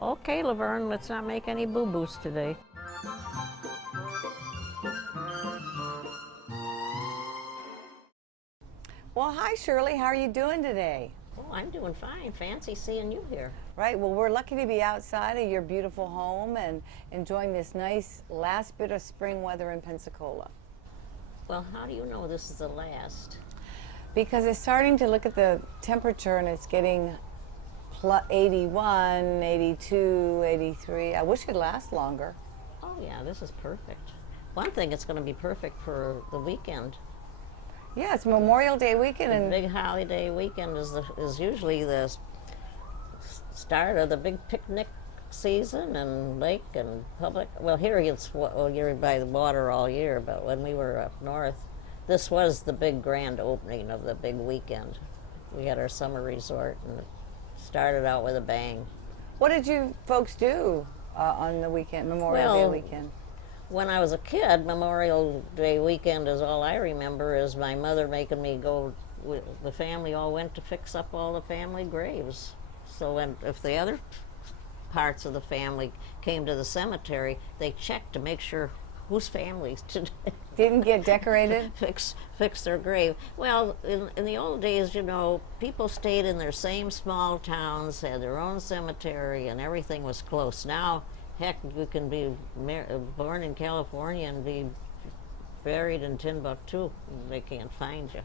Okay, Laverne, let's not make any boo-boos today. Well, hi Shirley, how are you doing today? Oh, I'm doing fine. Fancy seeing you here. Right, well, we're lucky to be outside of your beautiful home and enjoying this nice last bit of spring weather in Pensacola. Well, how do you know this is the last? Because it's starting to look at the temperature and it's getting 81, 82, 83. I wish it'd last longer. Oh, yeah, this is perfect. One thing, it's going to be perfect for the weekend. Yeah, it's Memorial Day weekend. The And big holiday weekend is usually the start of the big picnic season and lake and public. Well, here you're by the water all year, but when we were up north, this was the big grand opening of the big weekend. We had our summer resort and it started out with a bang. what did you folks do on the weekend, Memorial Day Well, weekend? When I was a kid, Memorial Day weekend is all I remember is my mother making me go. The family all went to fix up all the family graves. So if the other parts of the family came to the cemetery, they checked to make sure whose families to Didn't get decorated? fix their grave. Well, in the old days, you know, people stayed in their same small towns, had their own cemetery, and everything was close. Now, heck, you can be born in California and be buried in Timbuktu, and they can't find you.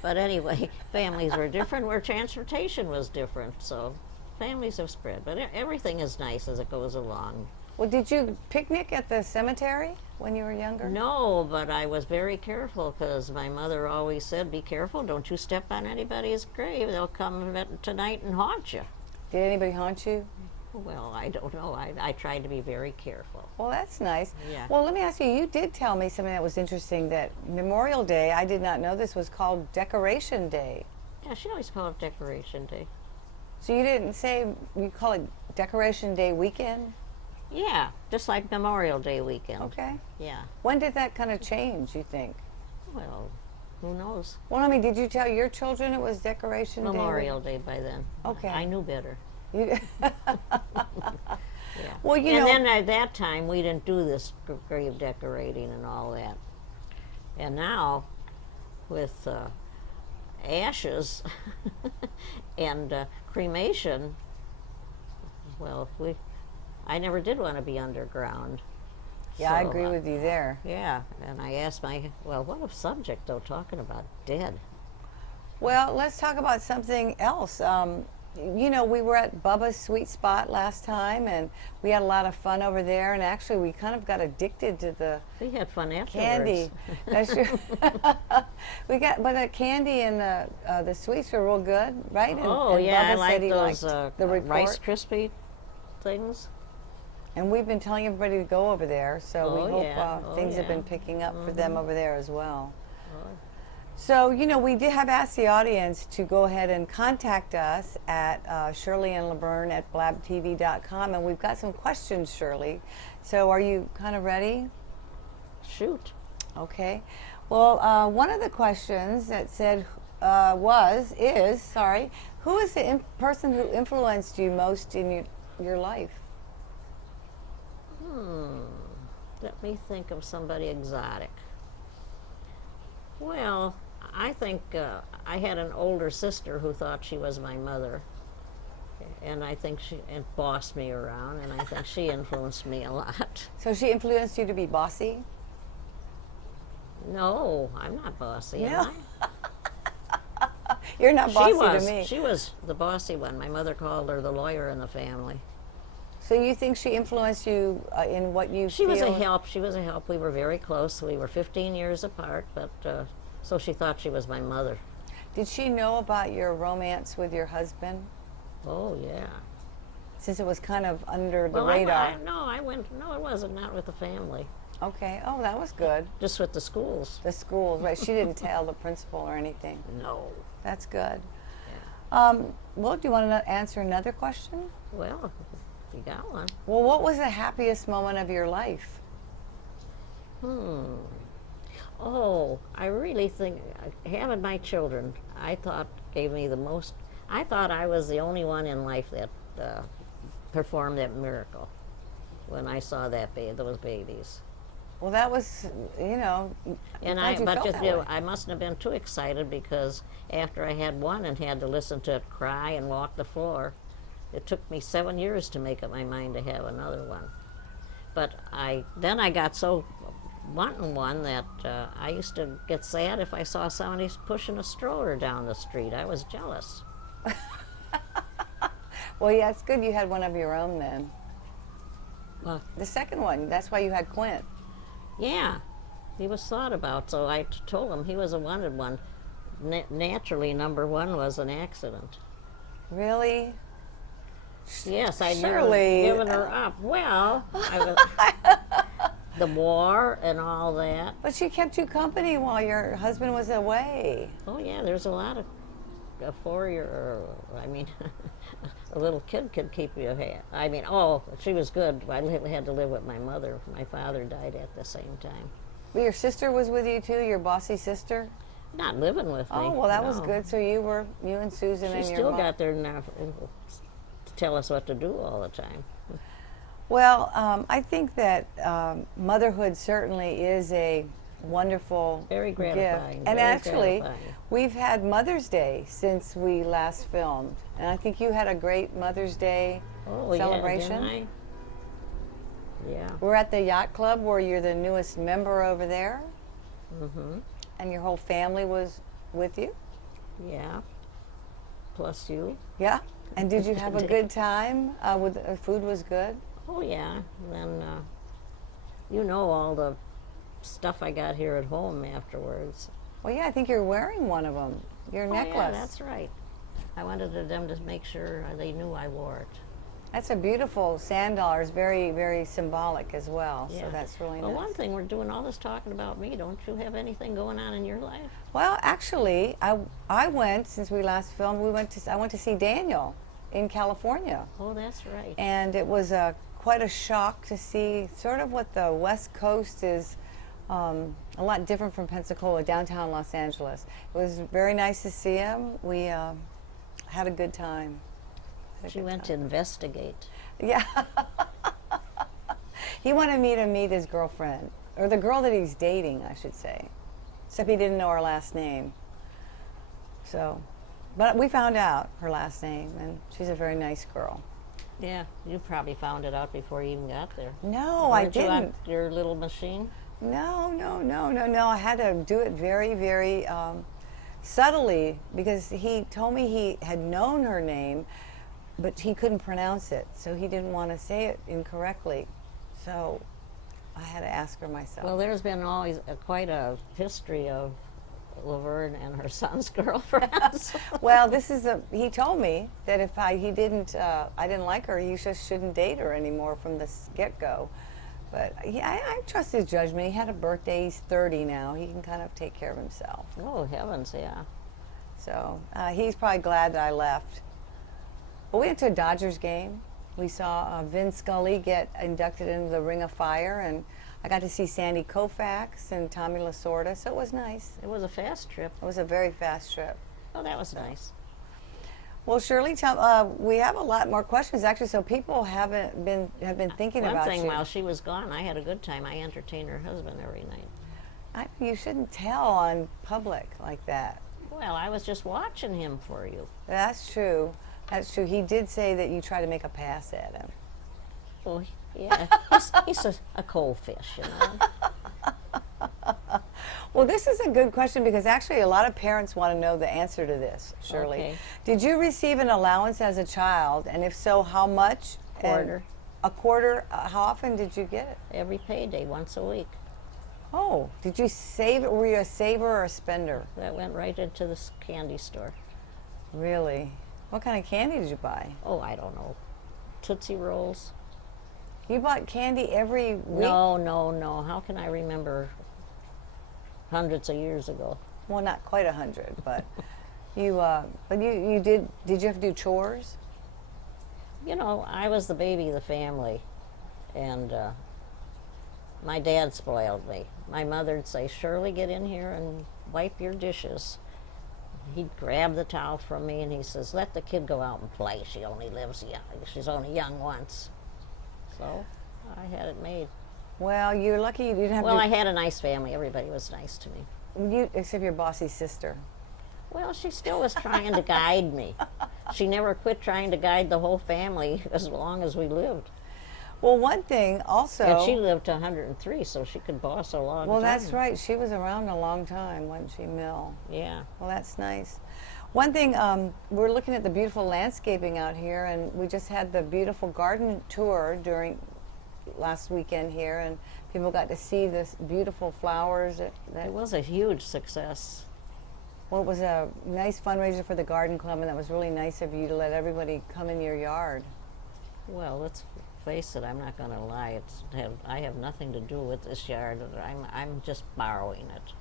But anyway, families were different where transportation was different, so families have spread. But everything is nice as it goes along. Well, did you picnic at the cemetery when you were younger? No, but I was very careful because my mother always said, be careful, don't you step on anybody's grave. They'll come tonight and haunt you. Did anybody haunt you? Well, I don't know. I tried to be very careful. Well, that's nice. Yeah. Well, let me ask you, you did tell me something that was interesting, that Memorial Day, I did not know this, was called Decoration Day. Yeah, she always called it Decoration Day. So you didn't say you call it Decoration Day weekend? Yeah, just like Memorial Day weekend. Okay. Yeah. When did that kind of change, you think? Well, who knows? Well, I mean, did you tell your children it was Decoration Day? Memorial Day by then. Okay. I knew better. You Yeah. Well, you and know. then at that time, we didn't do this grave decorating and all that. And now, with ashes and cremation, well, I never did want to be underground. Yeah, I So, agree with you there. Yeah, and I asked well, what a subject, though, talking about dead. Well, let's talk about something else. You know, we were at Bubba's Sweet Spot last time, and we had a lot of fun over there. And actually, we kind of got addicted to the We had fun afterwards. candy. That's true. But the candy and the sweets were real good, right? And yeah, I Bubba like said he those liked the report. Rice Krispie things. And we've been telling everybody to go over there, so we Oh, hope yeah. Oh, things have yeah. been picking up for them over there as well. Oh. So, you know, we did have asked the audience to go ahead and contact us at Shirley and Laverne at blabtv.com, and we've got some questions, Shirley. So are you kind of ready? Shoot. Okay. Well, one of the questions that said is, who is the person who influenced you most in your life? Let me think of somebody exotic. Well, I think I had an older sister who thought she was my mother, and I think she bossed me around, and I think she influenced me a lot. So she influenced you to be bossy? No, I'm not bossy. No. Am I? You're not bossy She was. to me. She was the bossy one. My mother called her the lawyer in the family. So you think she influenced you in what you She feel? was a help. She was a help. We were very close. We were 15 years apart, but so she thought she was my mother. Did she know about your romance with your husband? Oh, yeah. Since it was kind of under the Well, radar. No, it wasn't. Not with the family. Okay. Oh, that was good. Just with the schools. The schools, right? She didn't tell the principal or anything. No. That's good. Yeah. Well, do you want to answer another question? Well, you got one. Well, what was the happiest moment of your life? Oh, I really think having my children, I thought gave me the most. I thought I was the only one in life that perform that miracle when I saw those babies. Well, that was, you know, And glad you felt that way. I mustn't have been too excited, because after I had one and had to listen to it cry and walk the floor, it took me 7 years to make up my mind to have another one. But then I got so wanting one that I used to get sad if I saw somebody pushing a stroller down the street. I was jealous. Well, yeah, it's good you had one of your own then. Well, The second one, that's why you had Quint. yeah, he was thought about, so I told him he was a wanted one. Naturally, number one was an accident. Really? Yes, I'd Shirley. given her up. Well, the war and all that. But she kept you company while your husband was away. Oh yeah, there's a lot of a 4-year. I mean, a little kid could keep you. I mean, oh, she was good. I had to live with my mother. My father died at the same time. Well, your sister was with you too, your bossy sister? Not living with me. Oh, well, that was no. good. So you and Susan She and your still mom. got there now to tell us what to do all the time. Well, I think that motherhood certainly is a wonderful Very gift. gratifying, And very actually, gratifying. we've had Mother's Day since we last filmed. And I think you had a great Mother's Day Oh celebration. yeah, didn't I? Yeah. We're at the yacht club where you're the newest member over there. Mm-hmm. And your whole family was with you? Yeah. Plus you. Yeah. And did you have a good time? Food was good? Oh yeah. And then you know all the stuff I got here at home afterwards. Well, yeah, I think you're wearing one of them. Your Oh, necklace. yeah, that's right. I wanted them to make sure they knew I wore it. That's a beautiful sand dollar. It's very, very symbolic as well. Yeah. So that's really Well, nice. one thing, we're doing all this talking about me. Don't you have anything going on in your life? Well, actually, I went since we last filmed. I went to see Daniel in California, Oh, that's right. and it was quite a shock to see sort of what the West Coast is. A lot different from Pensacola, downtown Los Angeles. It was very nice to see him. We had a good time. She went to investigate. Yeah. He wanted me to meet his girlfriend, or the girl that he's dating, I should say. Except he didn't know her last name. So, but we found out her last name, and she's a very nice girl. Yeah, you probably found it out before you even got there. No, I Weren't you on didn't. your little machine? No. I had to do it very, very subtly, because he told me he had known her name, but he couldn't pronounce it, so he didn't want to say it incorrectly. So I had to ask her myself. Well, there's been always quite a history of Laverne and her son's girlfriends. Well, he told me that if I didn't like her, he just shouldn't date her anymore from the get-go. But I trust his judgment. He had a birthday. He's 30 now. He can kind of take care of himself. Oh, heavens, yeah. So he's probably glad that I left. But we went to a Dodgers game. We saw Vin Scully get inducted into the Ring of Fire, and I got to see Sandy Koufax and Tommy Lasorda, so it was nice. It was a fast trip. It was a very fast trip. Oh, that was nice. Well, Shirley, we have a lot more questions actually. So people have been thinking One about thing, you. while she was gone, I had a good time. I entertained her husband every night. You shouldn't tell on public like that. Well, I was just watching him for you. That's true. That's true. He did say that you tried to make a pass at him. Well, yeah, he's a cold fish, you know. Well, this is a good question because actually a lot of parents want to know the answer to this, Shirley. Okay. Did you receive an allowance as a child? And if so, how much? Quarter. And a quarter? How often did you get it? Every payday, once a week. Oh, did you save it? Were you a saver or a spender? That went right into the candy store. Really? What kind of candy did you buy? Oh, I don't know. Tootsie Rolls? You bought candy every week? No. How can I remember hundreds of years ago? Well, not quite 100, but you did you have to do chores? You know, I was the baby of the family, and my dad spoiled me. My mother'd say, "Shirley, get in here and wipe your dishes." he'd grab the towel from me and he says, "Let the kid go out and play. She's only young once." So I had it made. Well, you're lucky you didn't have Well, I had a nice family. Everybody was nice to me. except your bossy sister. Well, she still was trying to guide me. She never quit trying to guide the whole family as long as we lived. Well, one thing also. And she lived to 103, so she could boss a long time. Well, that's right. She was around a long time, wasn't she, Mill? Yeah. Well, that's nice. One thing, we're looking at the beautiful landscaping out here, and we just had the beautiful garden tour during last weekend here, and people got to see this beautiful flowers. It was a huge success. Well, it was a nice fundraiser for the garden club, and that was really nice of you to let everybody come in your yard. Well, let's face it, I'm not going to lie. I have nothing to do with this yard. I'm just borrowing it.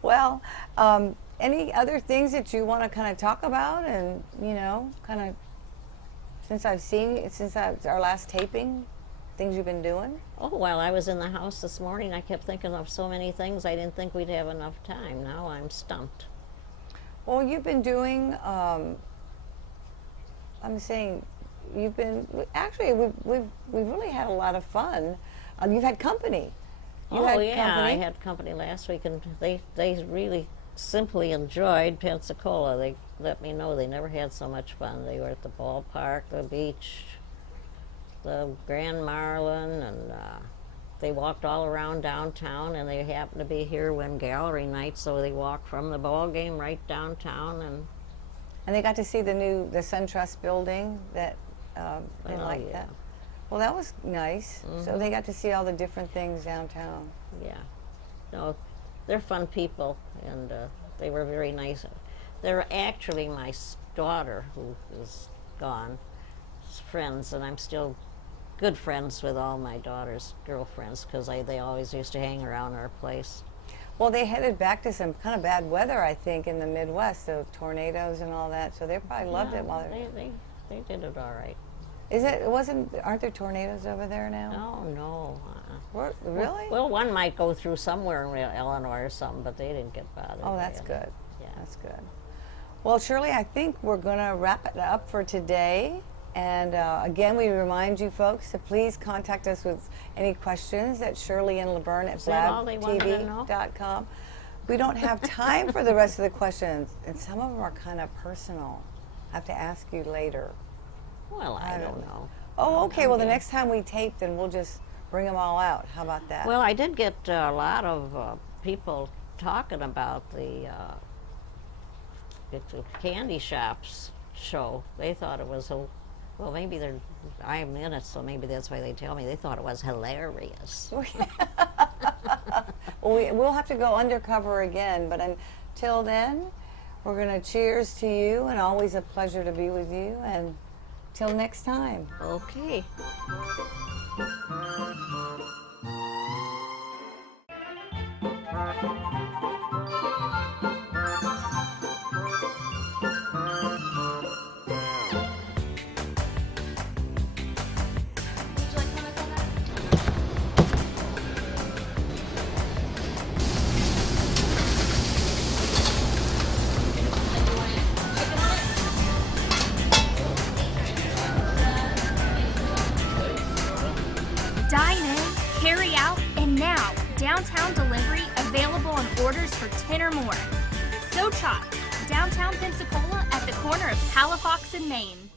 Well, any other things that you want to kind of talk about, and kind of since our last taping, things you've been doing? Oh, while I was in the house this morning, I kept thinking of so many things. I didn't think we'd have enough time. Now I'm stumped. Well, you've been doing. I'm saying, you've been actually. We've really had a lot of fun. You've had company. I had company last week, and they really simply enjoyed Pensacola. They let me know they never had so much fun. They were at the ballpark, the beach, the Grand Marlin, and they walked all around downtown, and they happened to be here when gallery night, so they walked from the ball game right downtown. And they got to see the SunTrust building that they liked that. Well, that was nice. Mm-hmm. So they got to see all the different things downtown. Yeah. No, they're fun people, and they were very nice. They're actually my daughter, who is gone, friends, and I'm still good friends with all my daughter's girlfriends because they always used to hang around our place. Well, they headed back to some kind of bad weather, I think, in the Midwest, so tornadoes and all that. So they probably loved it while they did it all right. Aren't there tornadoes over there now? No. Really? Well, one might go through somewhere in Illinois or something, but they didn't get bothered. Oh, that's good. Yeah. That's good. Well, Shirley, I think we're going to wrap it up for today. And again, we remind you folks to please contact us with any questions at Shirley and Laverne at blabtv.com. We don't have time for the rest of the questions, and some of them are kind of personal. I have to ask you later. Well, I don't know. Oh, okay. Well, the next time we tape, then we'll just bring them all out. How about that? Well, I did get a lot of people talking about the candy shops show. They thought it was well, maybe I'm in it, so maybe that's why they tell me. They thought it was hilarious. Well, we'll have to go undercover again, but until then, we're going to cheers to you, and always a pleasure to be with you, and till next time. Okay. Dine in, carry out, and now downtown delivery available on orders for 10 or more. So Chop, downtown Pensacola at the corner of Palafox and Main.